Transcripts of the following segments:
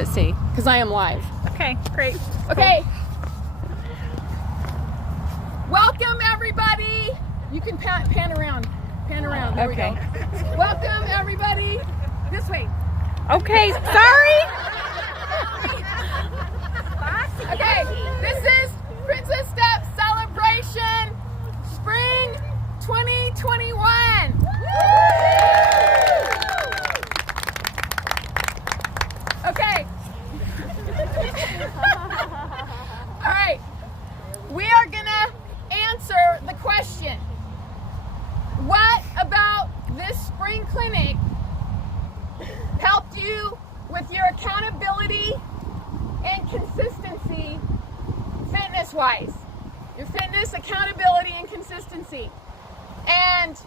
Let's see, because I am live. Okay, great. Okay. Welcome, everybody. You can pan around. Pan around. There Okay. we go. Welcome, everybody. This way. Okay, sorry. Okay, this is Princess Step Celebration Spring 2021. Okay. All right. We are going to answer the question, what about this spring clinic helped you with your accountability and consistency fitness-wise? Your fitness, accountability, and consistency. And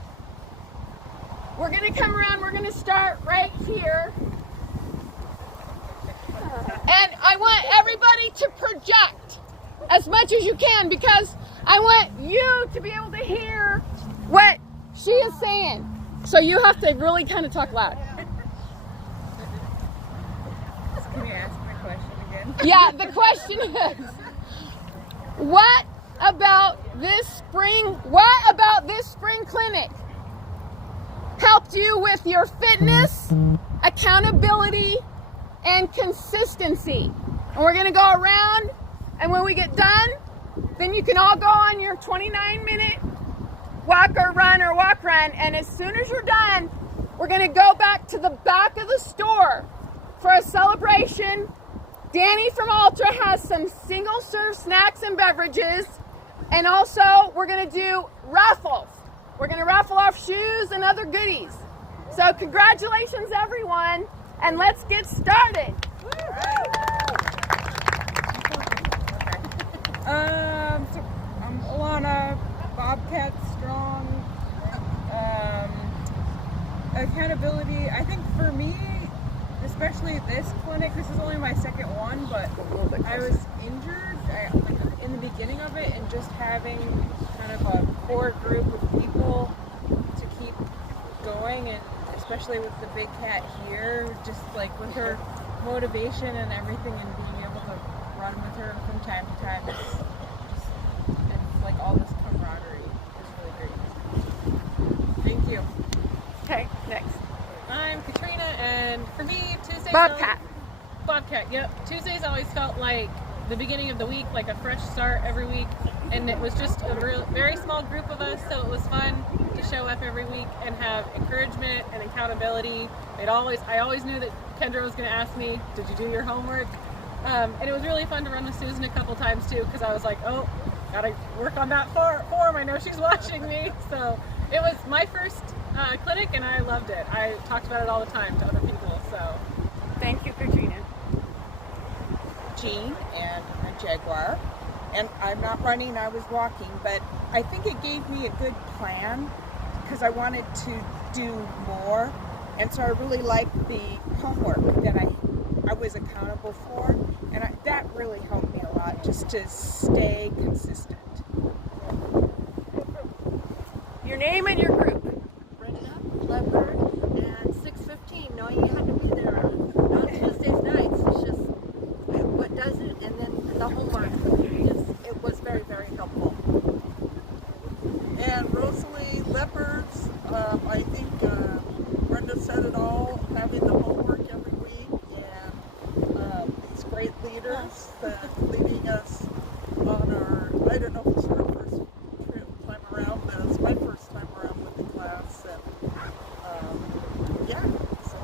we're going to come around, we're going to start right here. And I want everybody to project as much as you can, because I want you to be able to hear what she is saying. So you have to really kind of talk loud. Can you ask my question again? Yeah, the question is, what about this spring clinic helped you with your fitness, accountability, and consistency? And we're going to go around, and when we get done, then you can all go on your 29-minute walk or run, and as soon as you're done, we're going to go back to the back of the store for a celebration. Danny from Ultra has some single-serve snacks and beverages, and also we're going to do raffles. We're going to raffle off shoes and other goodies. So congratulations, everyone, and let's get started. So I'm Alana, Bobcat Strong. Accountability, I think for me, especially this clinic, this is only my second one, but I was injured in the beginning of it, and just having kind of a core group of people to keep going, and especially with the big cat here, just like with her motivation and everything, and being able to run with her from time to time, it's like all this camaraderie is really great. Thank you. Okay, next. I'm Katrina, and for me, Tuesdays... Bobcat. Bobcat, yep. Tuesdays always felt like the beginning of the week, like a fresh start every week, and it was just a very small group of us, so it was fun to show up every week and have encouragement and accountability. I always knew that Kendra was going to ask me, did you do your homework? And it was really fun to run with Susan a couple times too, because I was like, oh, gotta work on that form. I know she's watching me. So it was my first clinic, and I loved it. I talked about it all the time to other people. So Thank you, Katrina. Jean, and a Jaguar, and I'm not running, I was walking, but I think it gave me a good plan because I wanted to do more, and so I really liked the homework that I was accountable for, and that really helped me a lot, just to stay consistent. Your name and your group. Brenda Leopard, and 6:15, knowing you had to be there on Tuesdays nights. It's just what does it, and then the homework. It was very, very helpful. And Rosalie Leopards, I think Brenda said it all, having the homework every week, and these great leaders that leading us on our, I don't know if it's her first time around, but it's my first time around with the class, and yeah, so.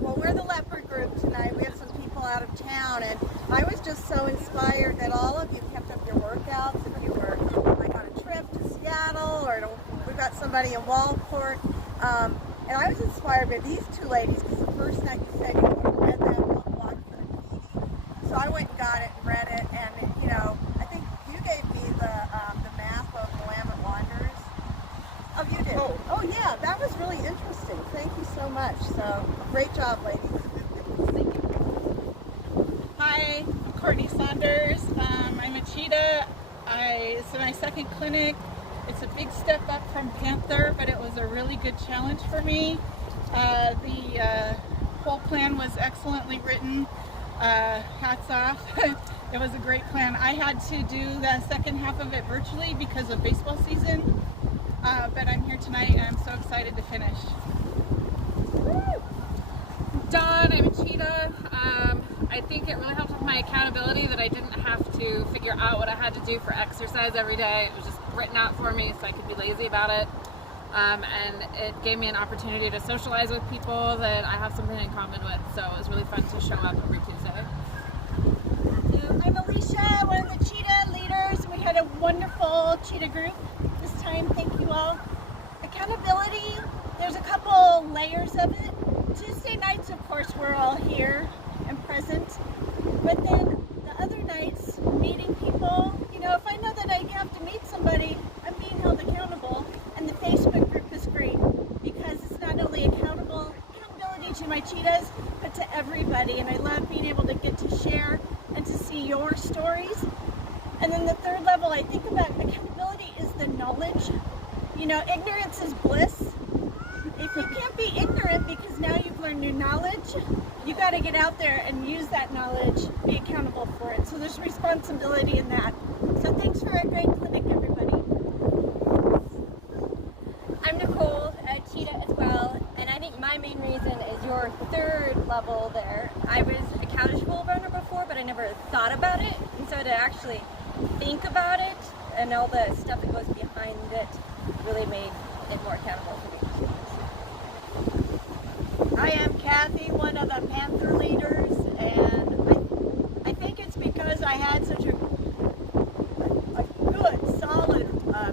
Well, we're the Leopard group tonight. We have some people out of town, and I was just so inspired that all of you kept up your workouts. If you were like on a trip to Seattle, or we've got somebody in Waldport, and I was inspired by these two ladies, because the first night you said you read that Walk for the Needy. So I went and got it and read it, and I think you gave me the map of Willamette Wanderers. Oh, you did? Oh yeah, that was really interesting. Thank you so much. So great job, ladies. Thank you. Hi, I'm Courtney Saunders. I'm a cheetah. It's my second clinic. It's a big step up from Panther, but it was a really good challenge for me. The whole plan was excellently written. Hats off. It was a great plan. I had to do the second half of it virtually because of baseball season, but I'm here tonight and I'm so excited to finish. Dawn, I'm a cheetah. I think it really helped with my accountability that I didn't have to figure out what I had to do for exercise every day. It was just written out for me so I could be lazy about it. And it gave me an opportunity to socialize with people that I have something in common with. So it was really fun to show up every Tuesday. I'm Alicia, one of the cheetah leaders. We had a wonderful cheetah group this time. Thank you all. Accountability, there's a couple layers of it. Tuesday nights, of course, we're all here and present. But then the other nights, meeting people, you know, if I know that I have to meet somebody, I'm being held accountable. And the Facebook group is great because it's not only accountability to my cheetahs, but to everybody. And I love being able to get to share and to see your stories. And then the third level I think about accountability is the knowledge. You know, ignorance is bliss. If you can't be ignorant because now you've learned new knowledge, you got to get out there and use that knowledge, be accountable for it. So there's responsibility in that. So thanks for a great clinic, everybody. I'm Nicole, a cheetah as well, and I think my main reason is your third level there. I was a casual runner before, but I never thought about it, and so to actually think about it and all the stuff that goes behind it really made it more accountable for me. I am Kathy, one of the Panther leaders, and I think it's because I had such a good, solid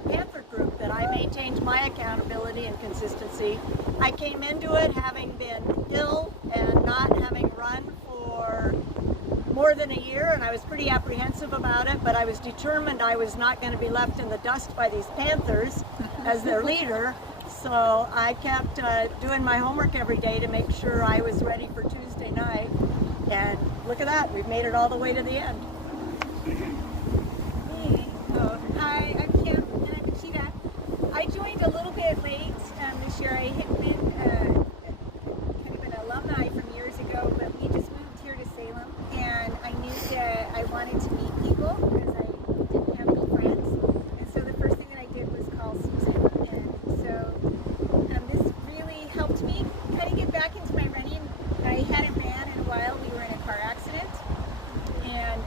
Panther group that I maintained my accountability and consistency. I came into it having been ill and not having run for more than a year, and I was pretty apprehensive about it, but I was determined I was not going to be left in the dust by these Panthers as their leader. So I kept doing my homework every day to make sure I was ready for Tuesday night. And look at that, we've made it all the way to the end. Hi, I'm Kim, and I'm a cheetah. I joined a little bit late this year. I had been kind of an alumni from years ago, but we just moved here to Salem, and I knew that I wanted to meet people because I didn't have any friends. And so the first thing that I did was call Susan, and so this really helped me kind of get back into my running. I hadn't ran in a while. We were in a car accident, and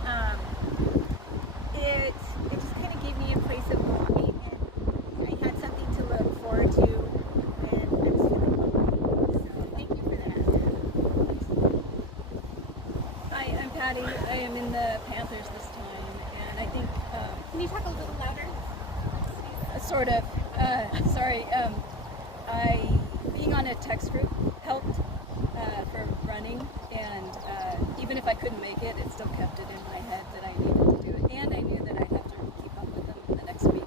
it just kind of gave me a place of belonging, and I had something to look forward to when I was feeling lonely. So thank you for that. Hi, I'm Patty. I am in the Panthers this time, and I think, Can you talk a little louder? sort of, sorry, being on a text group helped for running, and even if I couldn't make it, it still kept it in my head that I needed to do it, and I knew that I'd have to keep up with them the next week.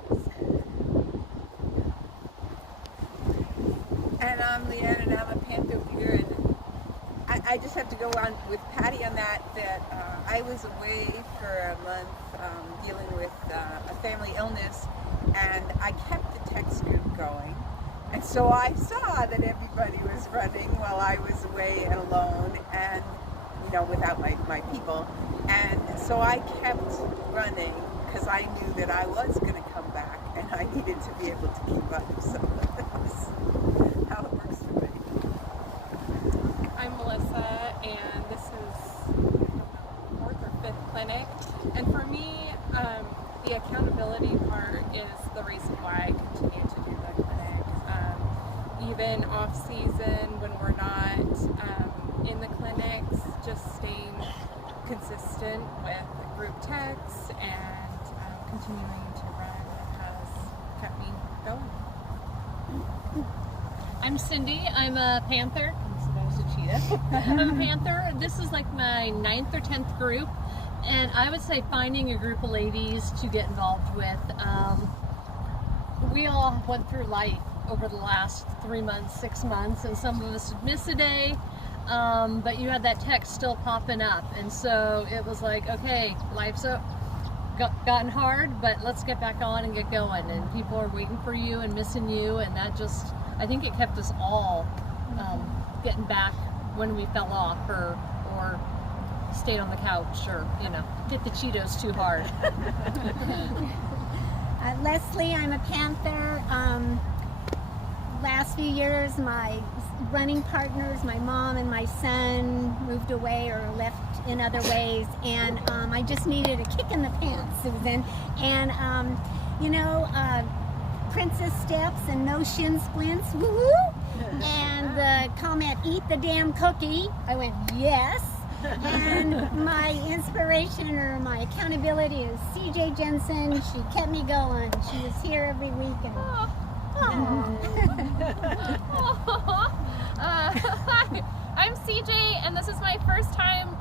And I'm Leanne, and I'm a Panther leader, and I just have to go on with Patty on that I was away for a month dealing with a family illness, and I kept the text group going. And so I saw that everybody was running while I was away and alone and, you know, without my people. And so I kept running because I knew that I was going to come back and I needed to be able to keep up. So that's how it works for me. I'm Melissa, and this is fourth or fifth clinic. And for me, the accountability part is the reason why I continue to do the clinic. Even off season, when we're not in the clinics, just staying consistent with group texts and continuing to run has kept me going. I'm Cindy. I'm a Panther. I was a cheetah. I'm a Panther. This is like my 9th or 10th group, and I would say finding a group of ladies to get involved with. We all went through life over the last 3 months, 6 months, and some of us would miss a day, but you had that text still popping up, and so it was like, okay, life's gotten hard, but let's get back on and get going, and people are waiting for you and missing you, and that just, I think it kept us all getting back when we fell off or stayed on the couch or, you know, hit the Cheetos too hard. Leslie, I'm a Panther. Last few years, my running partners, my mom and my son moved away or left in other ways, and I just needed a kick in the pants, Susan. And princess steps and no shin splints, woo-woo. And the comment, eat the damn cookie, I went, yes. And my inspiration or my accountability is CJ Jensen. She kept me going. She was here every week. And, Hi, I'm CJ, and this is my first time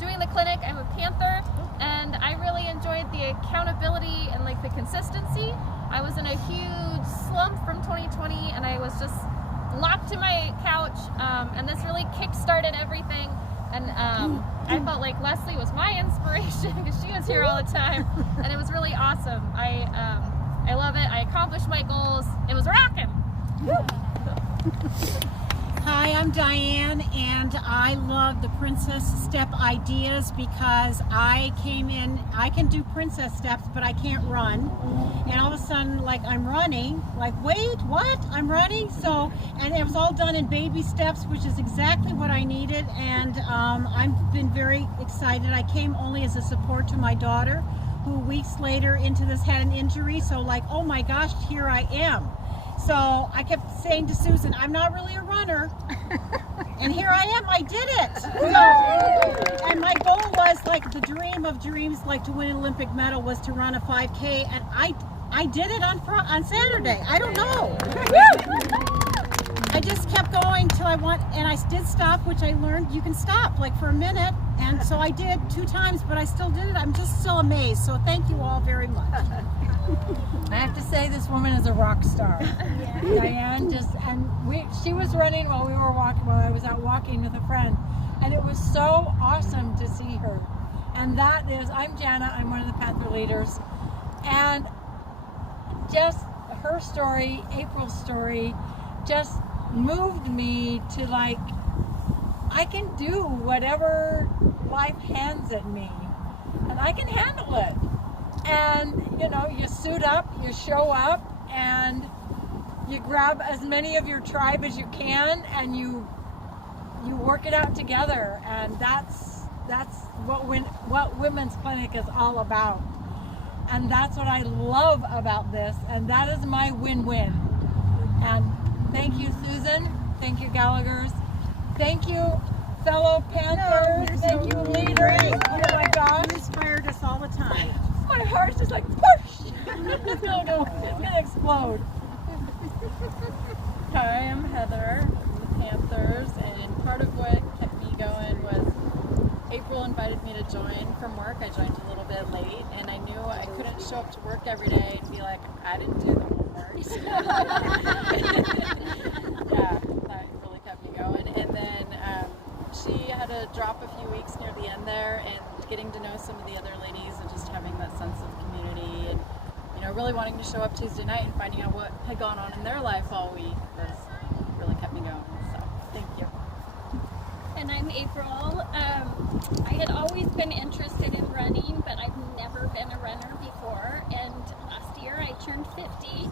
doing the clinic. I'm a Panther, and I really enjoyed the accountability and like the consistency. I was in a huge slump from 2020, and I was just locked to my couch, and this really kick-started everything. And I felt like Leslie was my inspiration because she was here all the time, and it was really awesome. I love it. I accomplished my goals. It was rocking. Hi, I'm Diane, and I love the princess step ideas because I came in, I can do princess steps, but I can't run. And all of a sudden, like, I'm running, like, wait, what? I'm running? So, and it was all done in baby steps, which is exactly what I needed. And I've been very excited. I came only as a support to my daughter, who weeks later into this had an injury. So like, oh my gosh, here I am. So I kept saying to Susan, I'm not really a runner. And here I am, I did it. So, and my goal was, like, the dream of dreams, like to win an Olympic medal, was to run a 5K, and I did it on Saturday. I don't know. I just kept going till I and I did stop, which I learned you can stop like for a minute. And so I did 2 times, but I still did it. I'm just still amazed. So thank you all very much. I have to say, this woman is a rock star. Diane she was running while we were walking, while I was out walking with a friend, and it was so awesome to see her. And that is, I'm Jana, I'm one of the Panther leaders, and just her story, April's story, just moved me to, like, I can do whatever life hands at me, and I can handle it. And, you know, you suit up, you show up, and you grab as many of your tribe as you can, and you work it out together. And that's what Women's Clinic is all about. And that's what I love about this, and that is my win-win. And thank you, Susan. Thank you, Gallagher's. Thank you, fellow Panthers. Thank you, leaders. Oh my gosh. You inspired us all the time. My heart's just like, whoosh! It's gonna explode. Hi, I'm Heather from the Panthers, and part of what kept me going was April invited me to join from work. I joined a little bit late, and I knew I couldn't show up to work every day and be like, I didn't do the homework. Yeah, that really kept me going. And then she had a drop a few weeks near the end there, and getting to know some of the other ladies and just having that sense of community and, you know, really wanting to show up Tuesday night and finding out what had gone on in their life all week was really kept me going. So thank you. And I'm April. I had always been interested in running, but I've never been a runner before. And last year I turned 50.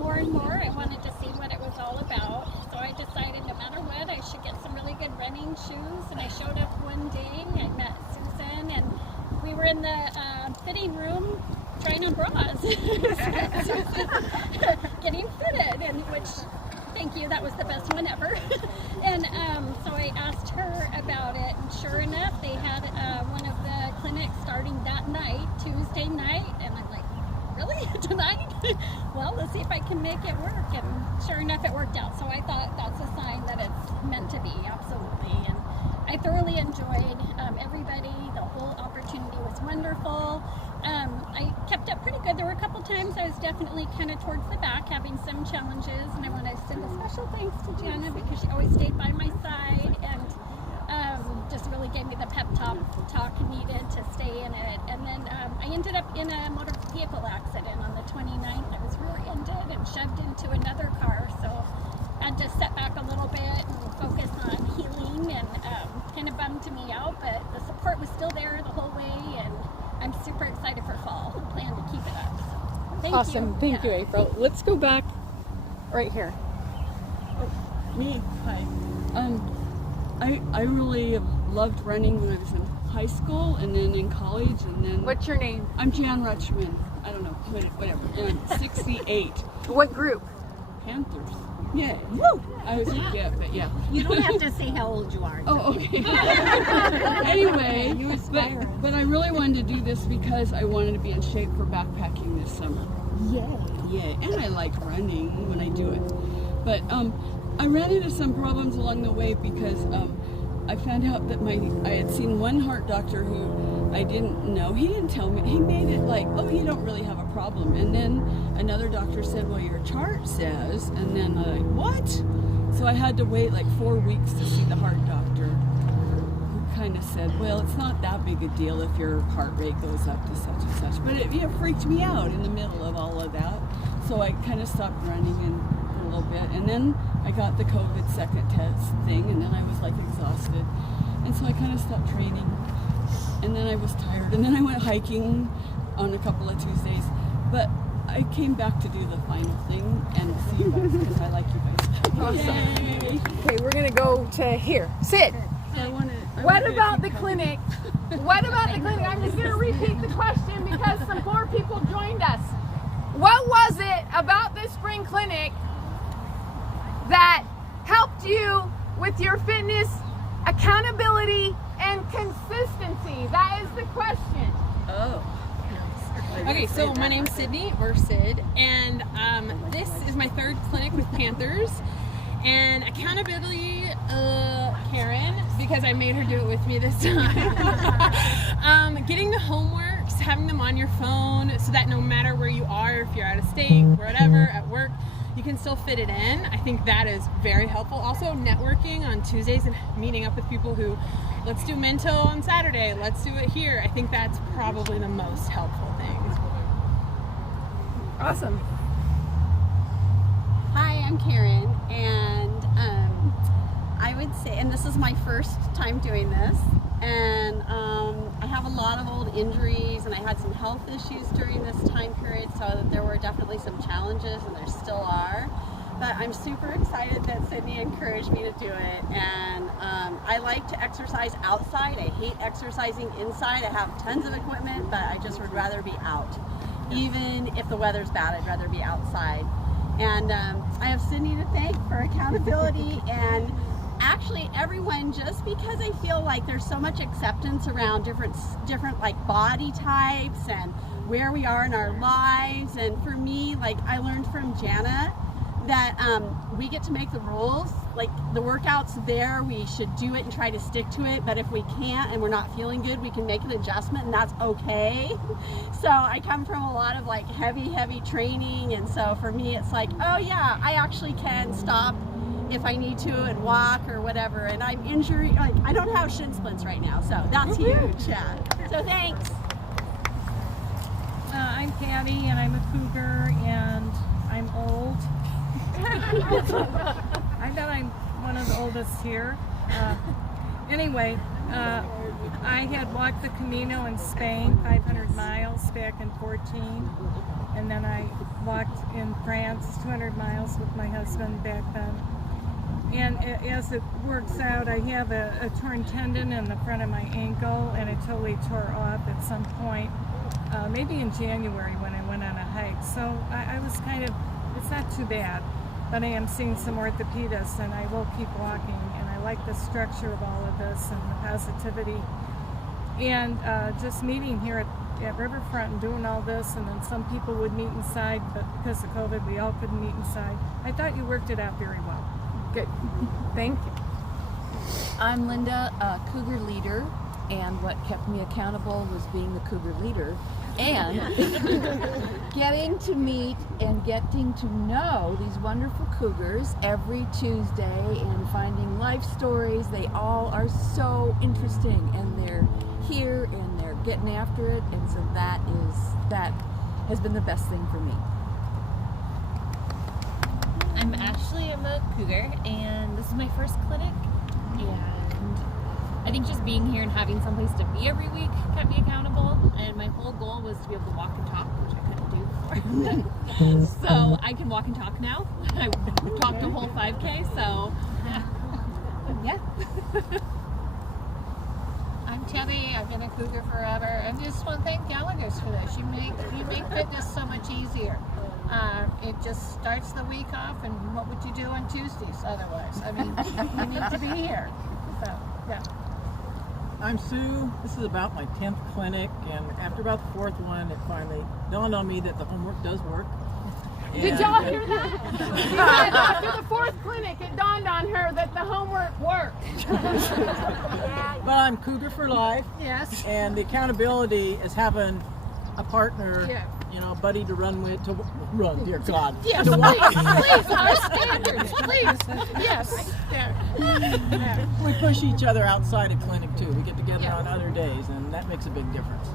More and more I wanted to see what it was all about. So I decided no matter what, I should get some really good running shoes. And I showed up one day, I met Susan, and we were in the fitting room trying on bras. Getting fitted, and which, thank you, that was the best one ever. And so I asked her about it, and sure enough, they had one of the clinics starting that night, Tuesday night, and I'm like, really? Tonight? Well, let's see if I can make it work. And sure enough, it worked out. So I thought that's a sign that it's meant to be, absolutely. And I thoroughly enjoyed everybody. The whole opportunity was wonderful. I kept up pretty good. There were a couple times I was definitely kind of towards the back, having some challenges, and I want to send a special thanks to Jana because she always stayed by my side and just really gave me the pep talk needed to stay in it. And then I ended up in a motor vehicle accident on the 29th. I was rear-ended and shoved into another car, so had to step back a little bit and focus on healing, and kind of bummed me out, but the support was still there the whole way, and I'm super excited for fall and plan to keep it up. So, thank Awesome. you. Thank you, April. Let's go back right here. Me, hi. I really loved running when I was in high school and then in college, and then. What's your name? I'm Jan Rutschman. I don't know, whatever. 68. What group? Panthers. Yeah. Woo! I was a kid, but yeah. You don't have to say how old you are. Oh, okay. Anyway, but I really wanted to do this because I wanted to be in shape for backpacking this summer. Yeah, and I like running when I do it. But I ran into some problems along the way because I found out that I had seen one heart doctor who I didn't know. He didn't tell me. He made it like, oh, you don't really have a problem. And then another doctor said, well, your chart says. And then I'm like, what? So I had to wait like 4 weeks to see the heart doctor, who kind of said, well, it's not that big a deal if your heart rate goes up to such and such. But it freaked me out in the middle of all of that. So I kind of stopped running for a little bit. And then I got the COVID second test thing, and then I was like exhausted. And so I kind of stopped training. And then I was tired. And then I went hiking on a couple of Tuesdays. But I came back to do the final thing and see you guys because I like you guys. Awesome. Okay, we're gonna go to here. Sit. What about the clinic? What about the clinic? I'm just gonna repeat the question because some more people joined us. What was it about this spring clinic that helped you with your fitness, accountability, and consistency? That is the question. Oh. Okay, so my name's Sydney, or Sid, and this is my third clinic with Panthers. And accountability, Karen, because I made her do it with me this time. Getting the homeworks, having them on your phone so that no matter where you are, if you're out of state, whatever, at work, you can still fit it in. I think that is very helpful. Also, networking on Tuesdays and meeting up with people who, let's do Mento on Saturday, let's do it here. I think that's probably the most helpful thing. Awesome. Hi, I'm Karen, and I would say, and this is my first time doing this, and I have a lot of old injuries, and I had some health issues during this time period, so there were definitely some challenges, and there still are. But I'm super excited that Sydney encouraged me to do it, and I like to exercise outside. I hate exercising inside. I have tons of equipment, but I just would rather be out. Even if the weather's bad, I'd rather be outside. And I have Sydney to thank for accountability and actually everyone, just because I feel like there's so much acceptance around different like body types and where we are in our lives. And for me, like I learned from Jana that we get to make the rules. Like the workout's there, we should do it and try to stick to it, but if we can't and we're not feeling good, we can make an adjustment, and that's okay. So I come from a lot of like heavy training, and so for me it's like, oh yeah, I actually can stop if I need to and walk or whatever. And I'm injured, like I don't have shin splints right now, so that's huge. Yeah. So thanks. I'm Patty, and I'm a cougar, and I'm old. I bet I'm one of the oldest here. Anyway, I had walked the Camino in Spain, 500 miles back in 14, and then I walked in France 200 miles with my husband back then. And as it works out, I have a torn tendon in the front of my ankle, and it totally tore off at some point, maybe in January when I went on a hike. So I was kind of, it's not too bad. But I am seeing some orthopedists, and I will keep walking, and I like the structure of all of this and the positivity. And just meeting here at Riverfront and doing all this, and then some people would meet inside, but because of COVID, we all couldn't meet inside. I thought you worked it out very well. Good. Thank you. I'm Linda, a Cougar leader, and what kept me accountable was being the Cougar leader and getting to meet and getting to know these wonderful Cougars every Tuesday and finding life stories. They all are so interesting, and they're here and they're getting after it, and so that has been the best thing for me. I'm Ashley, I'm a cougar, and this is my first clinic, and I think just being here and having someplace to be every week kept me accountable, and my whole goal was to be able to walk and talk, which I couldn't do before. So I can walk and talk now. I talked a whole 5K, so yeah. I'm Teddy. I've been a cougar forever, and just want to thank Gallagher's for this. You make fitness so much easier. It just starts the week off, and what would you do on Tuesdays otherwise? I mean, you need to be here. So, yeah. I'm Sue. This is about my 10th clinic, and after about the 4th one, it finally dawned on me that the homework does work. Did y'all hear that? She said after the 4th clinic, it dawned on her that the homework worked. But I'm cougar for life. Yes. And the accountability is having a partner, Yeah. you know, a buddy to run with, dear God. Yes, to walk. please, high standards, please. Yes. Yeah. We push each other outside of clinic too. We get together on other days, and that makes a big difference.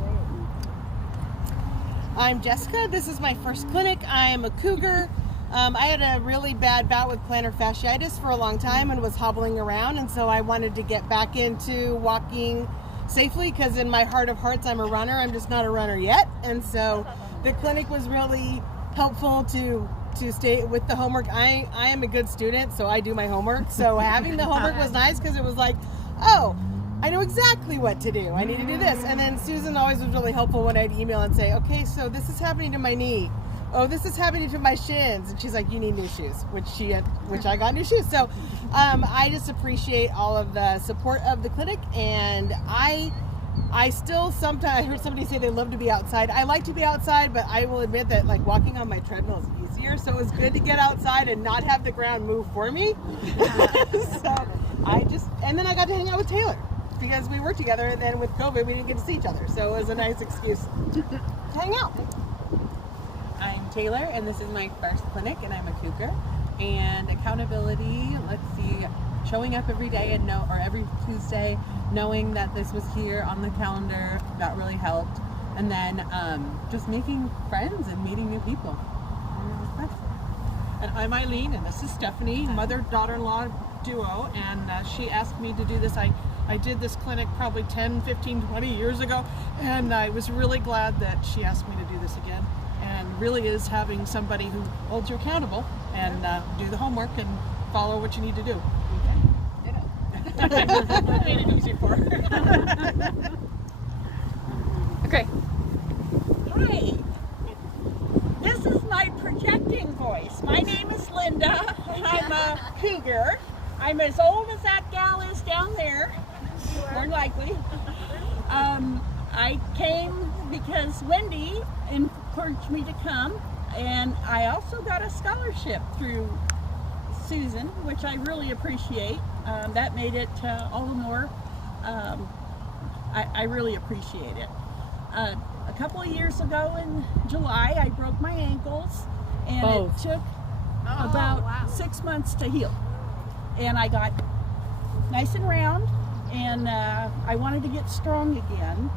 I'm Jessica. This is my first clinic. I am a cougar. I had a really bad bout with plantar fasciitis for a long time and was hobbling around, and so I wanted to get back into walking safely because in my heart of hearts I'm a runner. I'm just not a runner yet, and so the clinic was really helpful to stay with the homework. I am a good student, so I do my homework. So having the homework was nice because it was like, oh, I know exactly what to do. I need to do this. And then Susan always was really helpful when I'd email and say, okay, so this is happening to my knee. Oh, this is happening to my shins. And she's like, you need new shoes, which I got new shoes. So I just appreciate all of the support of the clinic. And I still sometimes, I heard somebody say they love to be outside. I like to be outside, but I will admit that like walking on my treadmill is easier. So it was good to get outside and not have the ground move for me. So and then I got to hang out with Taylor, because we worked together, and then with COVID we didn't get to see each other, so it was a nice excuse to hang out. I'm Taylor, and this is my first clinic, and I'm a cougar. And accountability, let's see, showing up every day or every Tuesday, knowing that this was here on the calendar, that really helped. And then just making friends and meeting new people. And I'm Eileen, and this is Stephanie, mother-daughter-in-law duo, and she asked me to do this. I did this clinic probably 10, 15, 20 years ago, and I was really glad that she asked me to do this again. And really is having somebody who holds you accountable and do the homework and follow what you need to do. Made it easy for her. Okay. Hi. This is my projecting voice. My name is Linda. I'm a cougar. I'm as old as that gal is down there, more than likely. I came because Wendy encouraged me to come, and I also got a scholarship through Susan, which I really appreciate. That made it all the more, I really appreciate it. A couple of years ago in July, I broke my ankles, and it took about 6 months to heal. And I got nice and round, and I wanted to get strong again.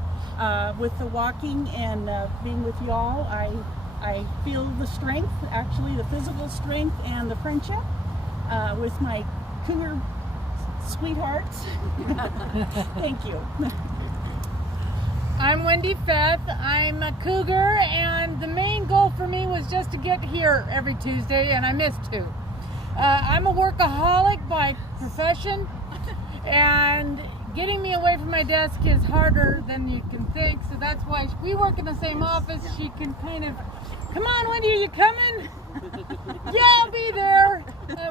With the walking and being with y'all, I feel the strength, actually the physical strength and the friendship with my cougar sweethearts. Thank you. I'm Wendy Feth. I'm a cougar, and the main goal for me was just to get here every Tuesday, and I missed 2. I'm a workaholic by profession, and getting me away from my desk is harder than you can think, so that's why we work in the same office. She can kind of, come on Wendy, are you coming? Yeah, I'll be there.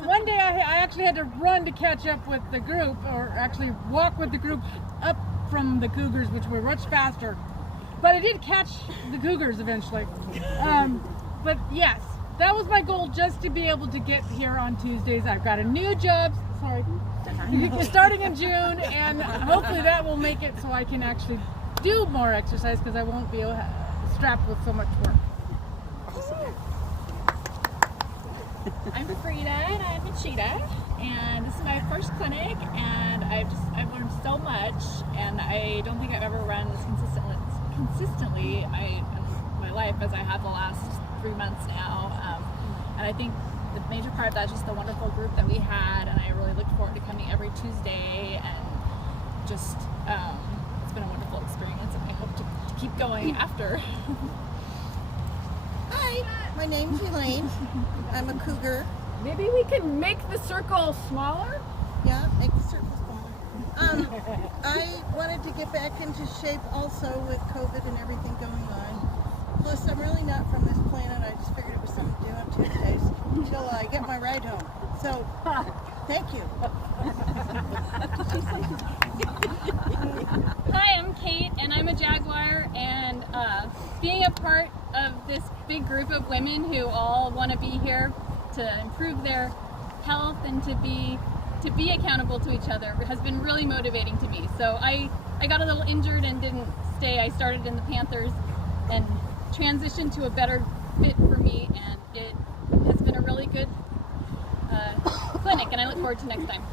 One day I actually had to run to catch up with the group, or actually walk with the group up from the cougars, which were much faster. But I did catch the cougars eventually. But yes, that was my goal, just to be able to get here on Tuesdays. I've got a new job, starting in June, and hopefully that will make it so I can actually do more exercise, because I won't be strapped with so much work. I'm Frida, and I'm a cheetah, and this is my first clinic, and I've learned so much, and I don't think I've ever run as consistently in my life as I have the last 3 months now. And I think the major part of that is just the wonderful group that we had, and I really look forward to coming every Tuesday, and just it's been a wonderful experience, and I hope to keep going after. Hi, my name's Elaine. I'm a cougar. Maybe we can make the circle smaller? Yeah, make the circle smaller. I wanted to get back into shape also with COVID and everything going on. Plus, I'm really not from this planet. I just figured it was something to do on Tuesdays until I get my ride home. So, thank you. Hi, I'm Kate, and I'm a Jaguar, and being a part of this big group of women who all want to be here to improve their health and to be accountable to each other has been really motivating to me. So I got a little injured and didn't stay. I started in the Panthers and transitioned to a better fit for me, and it has been a really good clinic, and I look forward to next time.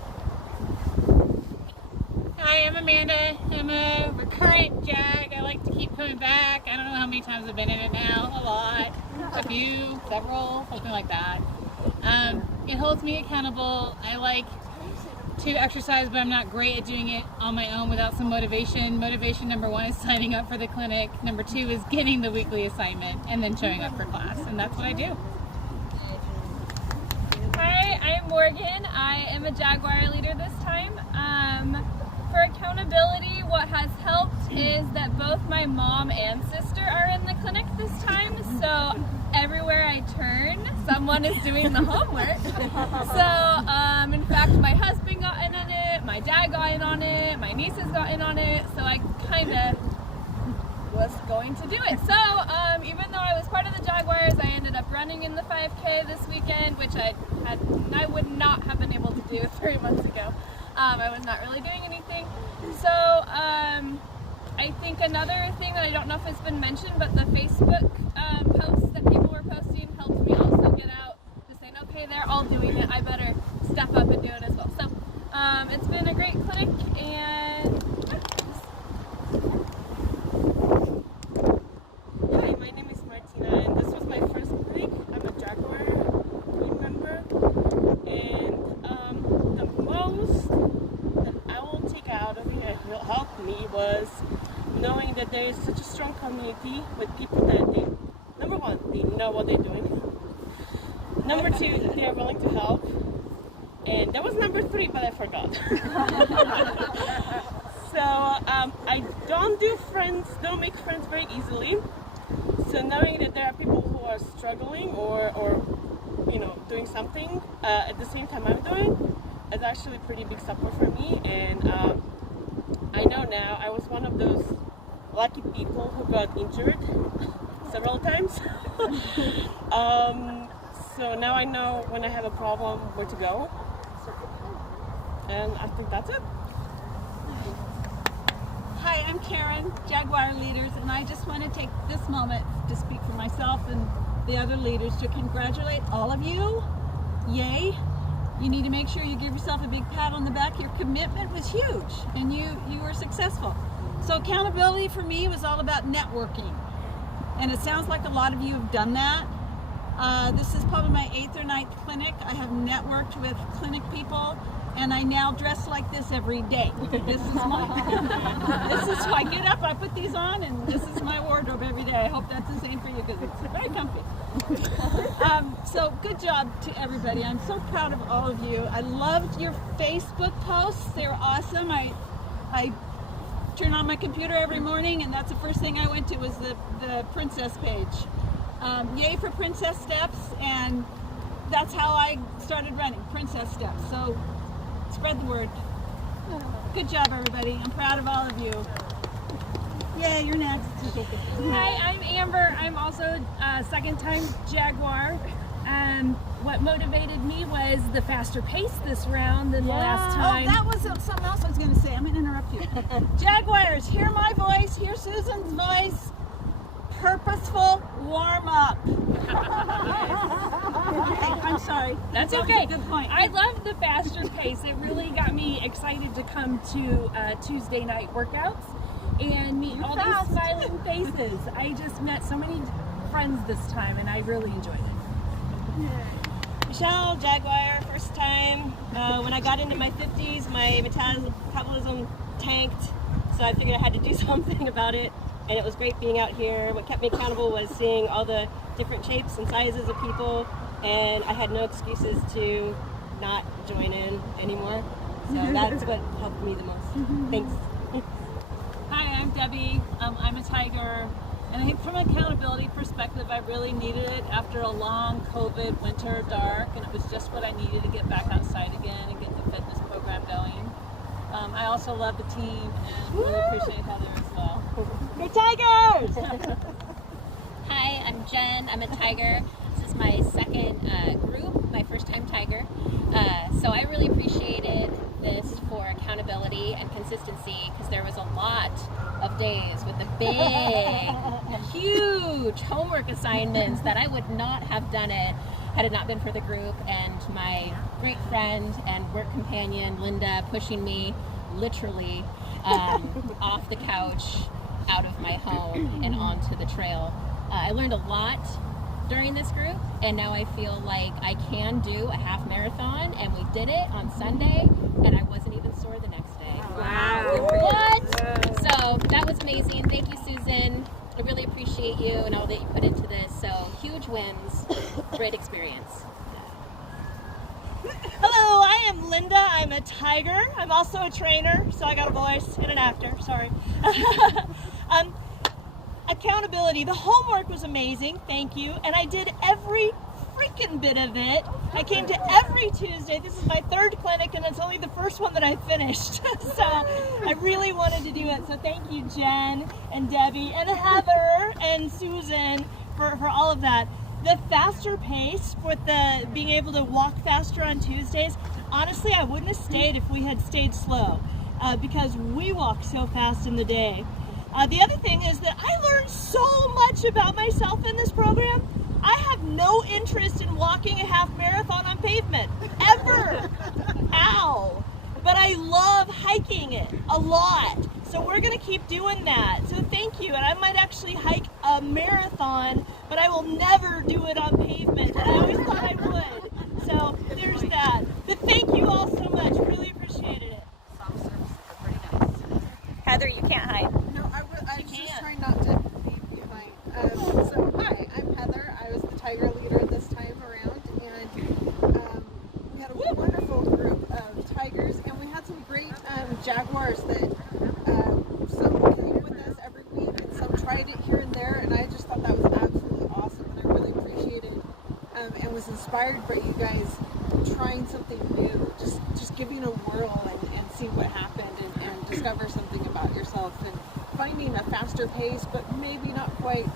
Hi, I'm Amanda. I'm a recurrent Jag. I like to keep coming back. I don't know how many times I've been in it now. A lot. A few, several, something like that. It holds me accountable. I like to exercise, but I'm not great at doing it on my own without some motivation. Motivation number 1 is signing up for the clinic. Number 2 is getting the weekly assignment and then showing up for class. And that's what I do. Hi, I'm Morgan. I am a Jaguar leader this time. For accountability, what has helped is that both my mom and sister are in the clinic this time, so everywhere I turn, someone is doing the homework. So, in fact, my husband got in on it, my dad got in on it, my nieces got in on it, so I kind of was going to do it. So, even though I was part of the Jaguars, I ended up running in the 5K this weekend, which I would not have been able to do 3 months ago. I was not really doing anything. So, I think another thing that I don't know if it's been mentioned, but the Facebook posts that people were posting helped me also get out to saying, okay, they're all doing it, I better step up and do it as well. So, it's been a great clinic, and Hi, my name is Martina, and this was my first clinic. I'm a Jaguar team member, and the most that I will take out of it that will help me was knowing that there is such a strong community with people that they, number 1, they know what they're doing. Number 2, they are willing to help. And that was number 3, but I forgot. So I don't make friends very easily. So knowing that there are people who are struggling or doing something at the same time I'm doing is actually a pretty big support for me. And I know now I was one of those lucky people who got injured several times. So now I know when I have a problem where to go. And I think that's it. Hi, I'm Karen, Jaguar Leaders, and I just want to take this moment to speak for myself and the other leaders to congratulate all of you. Yay! You need to make sure you give yourself a big pat on the back. Your commitment was huge, and you were successful. So accountability for me was all about networking, and it sounds like a lot of you have done that. This is probably my 8th or 9th clinic. I have networked with clinic people, and I now dress like this every day. This is my, so I get up, I put these on, and this is my wardrobe every day. I hope that's the same for you because it's very comfy. So good job to everybody. I'm so proud of all of you. I loved your Facebook posts. They were awesome. I turn on my computer every morning, and that's the first thing I went to was the Princess page. Yay for Princess Steps, and that's how I started running, Princess Steps. So spread the word. Good job, everybody. I'm proud of all of you. Yay, you're next. Hi, I'm Amber. I'm also a second-time Jaguar. What motivated me was the faster pace this round than the last time. Oh, that was something else I was going to say. I'm going to interrupt you. Jaguars, hear my voice, hear Susan's voice. Purposeful warm-up. Okay, I'm sorry. That's okay. Good point. I love the faster pace. It really got me excited to come to Tuesday night workouts and meet all these smiling faces. I just met so many friends this time, and I really enjoyed it. Michelle, Jaguar, first time. When I got into my 50s, my metabolism tanked, so I figured I had to do something about it, and it was great being out here. What kept me accountable was seeing all the different shapes and sizes of people, and I had no excuses to not join in anymore, so that's what helped me the most. Thanks. Hi, I'm Debbie. I'm a tiger. And I think from an accountability perspective, I really needed it after a long COVID winter dark, and it was just what I needed to get back outside again and get the fitness program going. I also love the team and really appreciate Heather as well. Go Tigers! Hi, I'm Jen. I'm a tiger. This is my second group, my first time tiger. So I really appreciated this for accountability and consistency because there was a lot of days with the big, huge homework assignments that I would not have done it had it not been for the group and my great friend and work companion, Linda, pushing me literally off the couch, out of my home, and onto the trail. I learned a lot during this group, and now I feel like I can do a half marathon, and we did it on Sunday, and I wasn't even sore the next day. Wow. What? So that was amazing. Thank you, Susan. I really appreciate you and all that you put into this. So huge wins, great experience. Hello, I am Linda. I'm a tiger. I'm also a trainer, so I got a voice and an actor. Sorry. Accountability. The homework was amazing. Thank you. And I did every freaking bit of it. I came to every Tuesday. This is my third clinic, and it's only the first one that I finished. So I really wanted to do it. So thank you, Jen and Debbie and Heather and Susan for all of that. The faster pace with the being able to walk faster on Tuesdays, honestly, I wouldn't have stayed if we had stayed slow because we walk so fast in the day. The other thing is that I learned so much about myself in this program. I have no interest in walking a half marathon on pavement, ever. Ow. But I love hiking it a lot. So we're going to keep doing that. So thank you. And I might actually hike a marathon, but I will never do it on pavement. And I always thought I would. So there's that. But thank you all so much. Really appreciated it. Heather, you can't hide. No, I was just trying not to be behind. So hi, I'm Heather. I was the tiger leader this time around, and we had a wonderful group of tigers, and we had some great jaguars that some came with us every week, and some tried it here and there, and I just thought that was absolutely awesome, and I really appreciated and was inspired by you guys trying something new, just giving a whirl and see what happened and discover something about yourself and finding a faster pace, but maybe not quite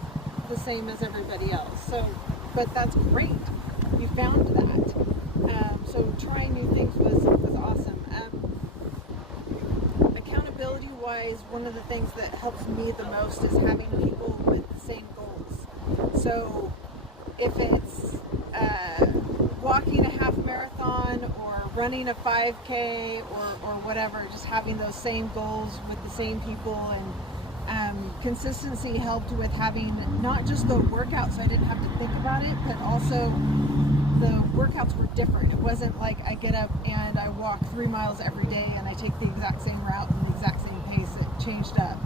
the same as everybody else. So, but that's great. You found that. So trying new things was awesome. Accountability wise, one of the things that helps me the most is having people with the same goals. So if it's walking a half marathon or running a 5K or whatever, just having those same goals with the same people, and consistency helped with having not just the workouts, so I didn't have to think about it, but also the workouts were different. It wasn't like I get up and I walk 3 miles every day and I take the exact same route and the exact same pace. It changed up.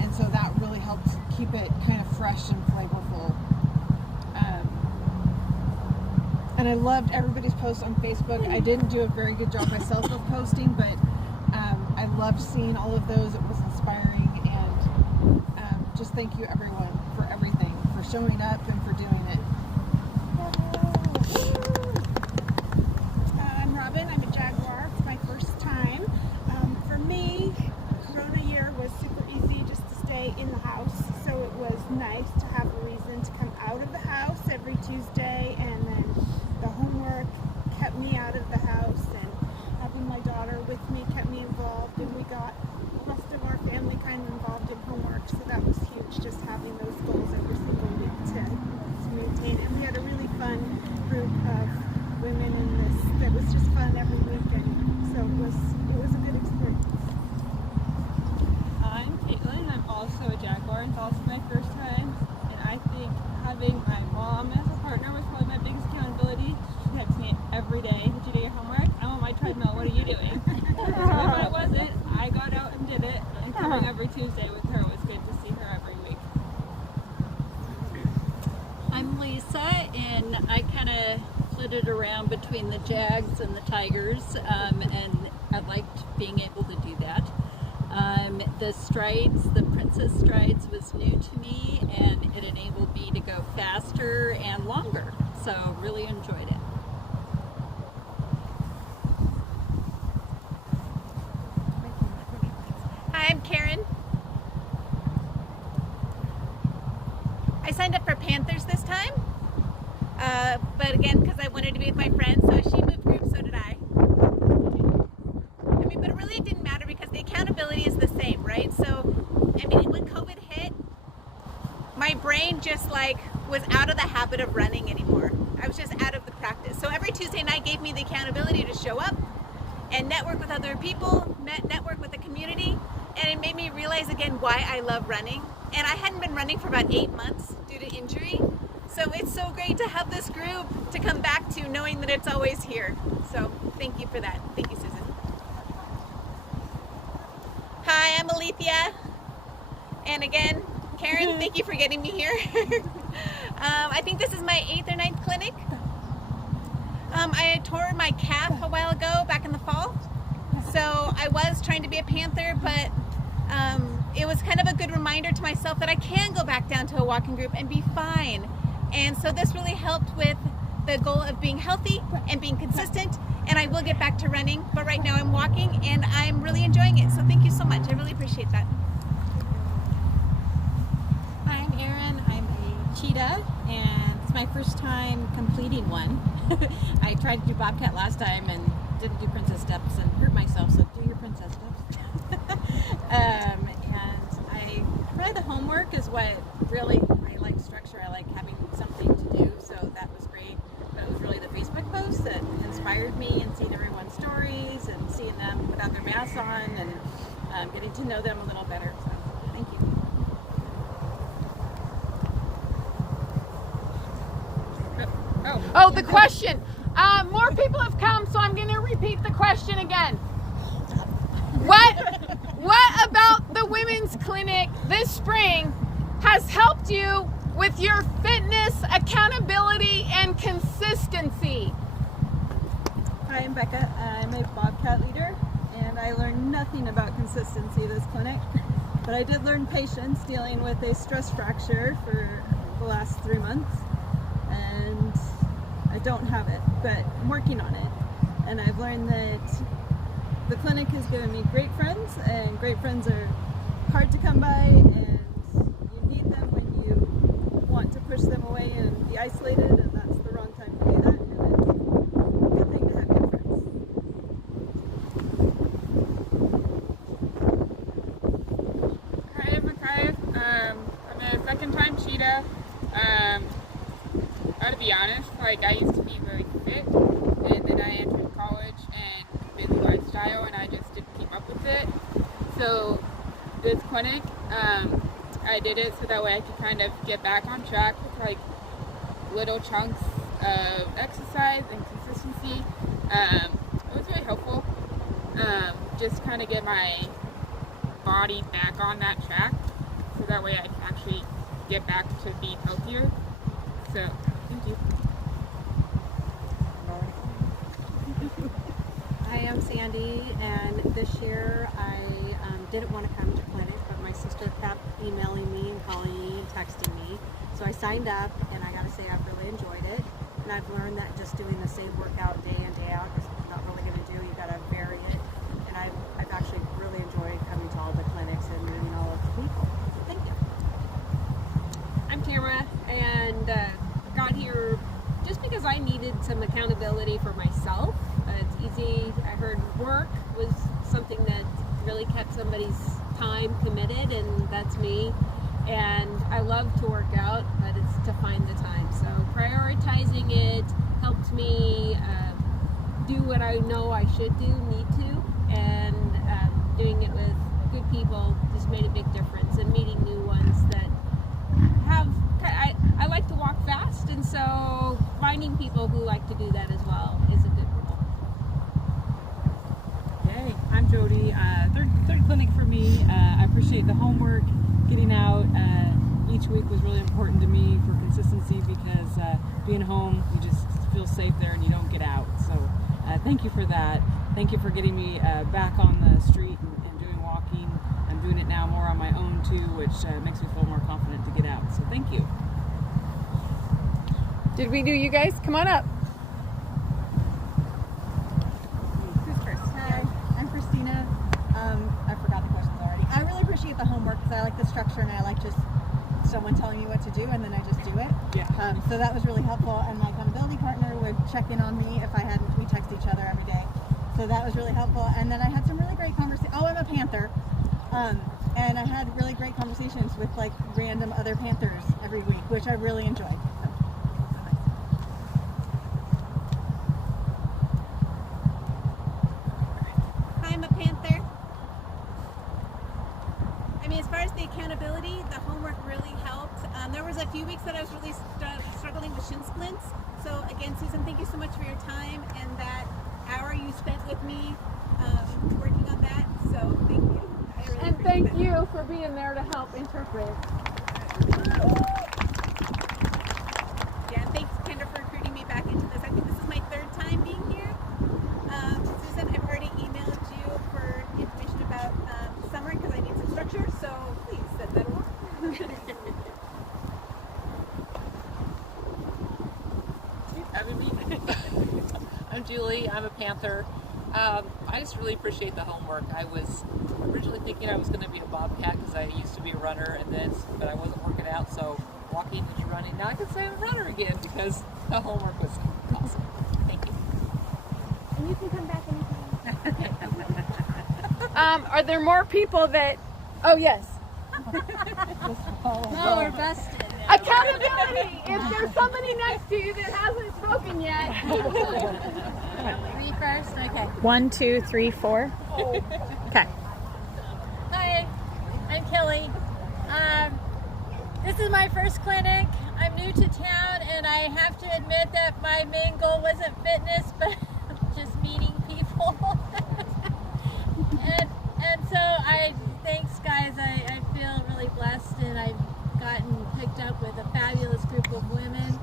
And so that really helped keep it kind of fresh and flavorful. And I loved everybody's posts on Facebook. I didn't do a very good job myself of posting, but I loved seeing all of those. It was inspiring, and just thank you everyone for everything, for showing up and for doing it. I'm Robin. I'm a jaguar. It's my first time. For me, Corona year was super easy just to stay in the house, so it was nice to have a reason to come out of the house every Tuesday, and then the homework kept me out of the house, and having my daughter with me kept me involved, and we got the rest of our family kind of involved in homework, so that was huge, just having those goals every single week to maintain. And we had a really fun group of women in this that was just fun every weekend, so it was a good experience. I'm Caitlin. I'm also a jaguar. It's also my first time, and I think having my mom as a partner was probably my biggest accountability. me every day, did you do your homework? I'm on my treadmill, what are you doing? So if I wasn't, I got out and did it, and coming every Tuesday with her was good to see her every week. I'm Lisa, and I kind of flitted around between the Jags and the Tigers, and I liked being able to do that. The strides, the Princess Strides was new to me, and it enabled me to go faster and longer, so really enjoyed it. Hi, I'm Karen. I signed up for Panthers this time, but again, because I wanted to be with my friends, so she moved groups, so did I. I mean, but really it didn't matter because the accountability is the same, right? So, I mean, when COVID hit, my brain just like was out of the habit of running anymore. I was just out of the practice. So every Tuesday night gave me the accountability to show up and network with other people, network with the community, and it made me realize again why I love running. And I hadn't been running for about 8 months due to injury. So it's so great to have this group to come back to, knowing that it's always here. So thank you for that. Thank you, Susan. Hi, I'm Alethea. And again, Karen, thank you for getting me here. I think this is my 8th or 9th clinic. I tore my calf a while ago, back in the fall. So I was trying to be a Panther, but it was kind of a good reminder to myself that I can go back down to a walking group and be fine. And so this really helped with the goal of being healthy and being consistent, and I will get back to running, but right now I'm walking and I'm really enjoying it. So thank you so much. I really appreciate that. Hi, I'm Erin. I'm a cheetah, and it's my first time completing one. I tried to do Bobcat last time and didn't do princess steps and hurt myself, so do your princess steps. And probably the homework is what really, I like structure. I like having something to do, so that was great. But it was really the Facebook posts that inspired me, and seeing everyone's stories and seeing them without their masks on, and getting to know them a little better. So thank you. Oh, the question. More people have come, so I'm going to repeat the question again. What about the women's clinic this spring has helped you with your fitness, accountability, and consistency? Hi, I'm Becca. I'm a Bobcat leader, and I learned nothing about consistency this clinic, but I did learn patience dealing with a stress fracture for the last 3 months, and I don't have it, but I'm working on it. And I've learned that the clinic has given me great friends, and great friends are hard to come by, and you need them when you want to push them away and be isolated, and that's the wrong time to do that, and it's a good thing to have good friends. Hi, I'm Makai. I'm a second-time cheetah. To be honest, like I used to be very fit, and then I entered college and busy lifestyle, and I just didn't keep up with it. So this clinic, I did it so that way I could kind of get back on track with like little chunks of exercise and consistency. It was really helpful. Just kind of get my body back on that track, so that way I can actually get back to being healthier. So. Thank you. Hi, I'm Sandy, and this year I didn't want to come to clinic, but my sister kept emailing me and calling me and texting me. So I signed up, and I gotta say I've really enjoyed it. And I've learned that just doing the same workout day in, day out is not really gonna do. You gotta vary it. And I've actually really enjoyed coming to all the clinics and meeting all of the people. So thank you. I'm Tamara, and got here just because I needed some accountability for myself. It's easy. I heard work was something that really kept somebody's time committed, and that's me. And I love to work out, but it's to find the time. So prioritizing it helped me do what I know I should do, need to, and doing it with good people just made a big difference, and meeting new ones that have, I like to walk fast, and so finding people who like to do that as well getting out each week was really important to me for consistency because being home, you just feel safe there and you don't get out. So thank you for that. Thank you for getting me back on the street and doing walking. I'm doing it now more on my own too, which makes me feel more confident to get out. So thank you. Did we do you guys? Come on up. Who's first? Hi, I'm Christina. I forgot the questions already. I really appreciate the homework because I like the structure and I like just someone telling me what to do and then I just do it. Yeah. So that was really helpful, and my accountability partner would check in on me if I hadn't. We text each other every day. So that was really helpful. And then I had some really great conversations. Oh, I'm a Panther. And I had really great conversations with like random other Panthers every week, which I really enjoyed. So. I'm a Panther. I mean, as far as the accountability, the homework really helped. There was a few weeks that I was really struggling with shin splints. So again, Susan, thank you so much for your time and that hour you spent with me working on that. So thank you. And thank you for being there to help interpret. Yeah, and thanks, Kendra, for recruiting me back into this. I think this is my third time being here. Susan, I've already emailed you for information about summer because I need some structure, so please send that along. I'm Julie. I'm a Panther. I just really appreciate the homework. I was originally thinking I was going to be a Bobcat because I used to be a runner, but I wasn't working out. So walking and running. Now I can say I'm a runner again because the homework was awesome. Thank you. And you can come back anytime. Are there more people that? Oh yes. No, we're busted. Accountability. If there's somebody next to you that hasn't spoken yet. Me first? Okay. 1, 2, 3, 4. Okay. Hi, I'm Kelly. This is my first clinic. I'm new to town and I have to admit that my main goal wasn't fitness, but just meeting people. and so thanks guys, I feel really blessed and I've gotten picked up with a fabulous group of women.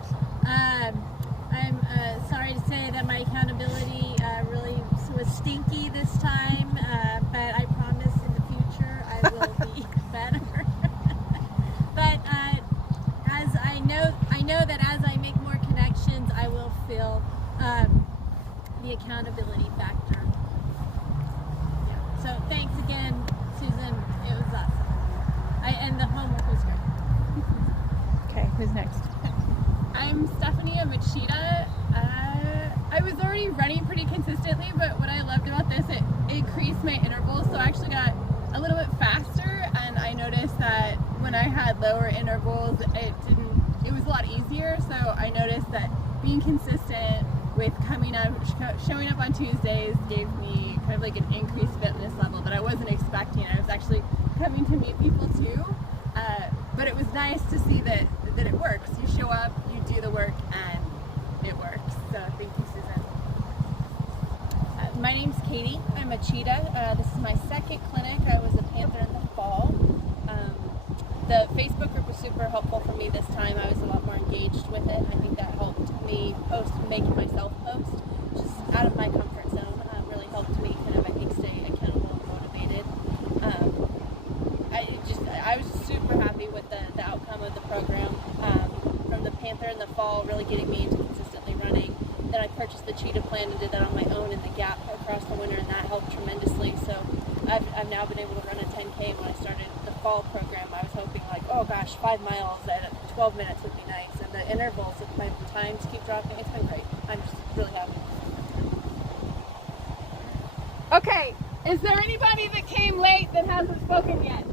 I'm sorry to say that my accountability really was stinky this time, but I promise in the future I will be better. But as I know that as I make more connections, I will feel the accountability factor. Yeah. So thanks again, Susan. It was awesome. And the homework was great. Okay, who's next? I'm Stephanie. I'm a cheetah. I was already running pretty consistently, but what I loved about this, it increased my intervals, so I actually got a little bit faster, and I noticed that when I had lower intervals, it was a lot easier. So I noticed that being consistent with showing up on Tuesdays gave me kind of like an increased fitness level that I wasn't expecting. I was actually coming to meet people too, but it was nice to see that it works. You show up, you do the work, and it works. So thank you, Susan. My name's Katie. I'm a cheetah. This is my second clinic. I was a Panther in the fall. The Facebook group was super helpful for me this time. I was a lot more engaged with it. I think that helped me making myself post, just out of my comfort zone. Really helped me kind of, I think, stay accountable and motivated. I was super happy with the outcome of the program. From the Panther in the fall, really getting me into consistently running. Then I purchased the Cheetah plan and did that on my own in the Gap across the winter, and that helped tremendously. So I've now been able to run a 10K. When I started the fall program, I was hoping like, oh gosh, 5 miles at 12 minutes would be nice. And the intervals of my times keep dropping. It's been great. I'm just really happy. Okay, is there anybody that came late that hasn't spoken yet?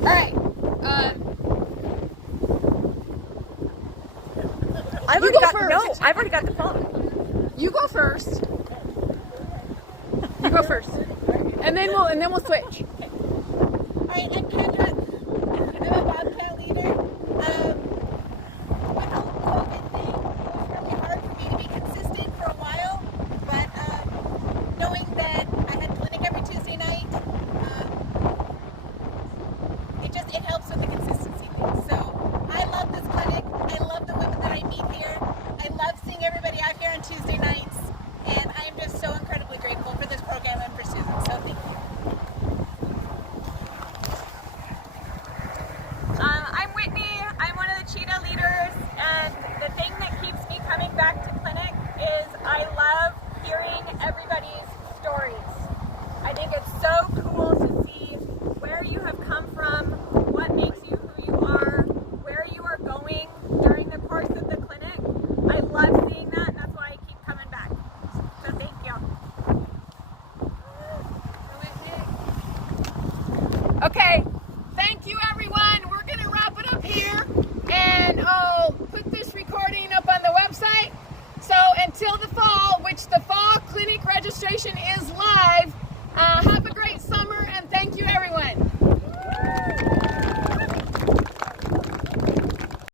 All right. I've already got the phone. You go first. You go first, and then we'll switch. Alright, I'm Kendra. I'm a Bobcat leader. With the whole COVID thing, it was really hard for me to be consistent for a while, but knowing that I had clinic every Tuesday night, it helps with the consistency thing. So I love this clinic. I love the women that I meet here. I love seeing everybody out here on Tuesday nights. And I am just so incredibly grateful for this program and for Susan. So thank you. I'm Whitney. I'm one of the cheetah leaders, and the thing that keeps me coming back to clinic is I love hearing everybody's stories. I think it's so cool to see where you have come from, what makes you who you are, where you are going during the course of the clinic. I love seeing that, and that's why I keep coming back. So thank you. Okay, thank you everyone. We're going to wrap it up here, and I'll put this recording up on the website. So until the fall, which the fall clinic registration is live,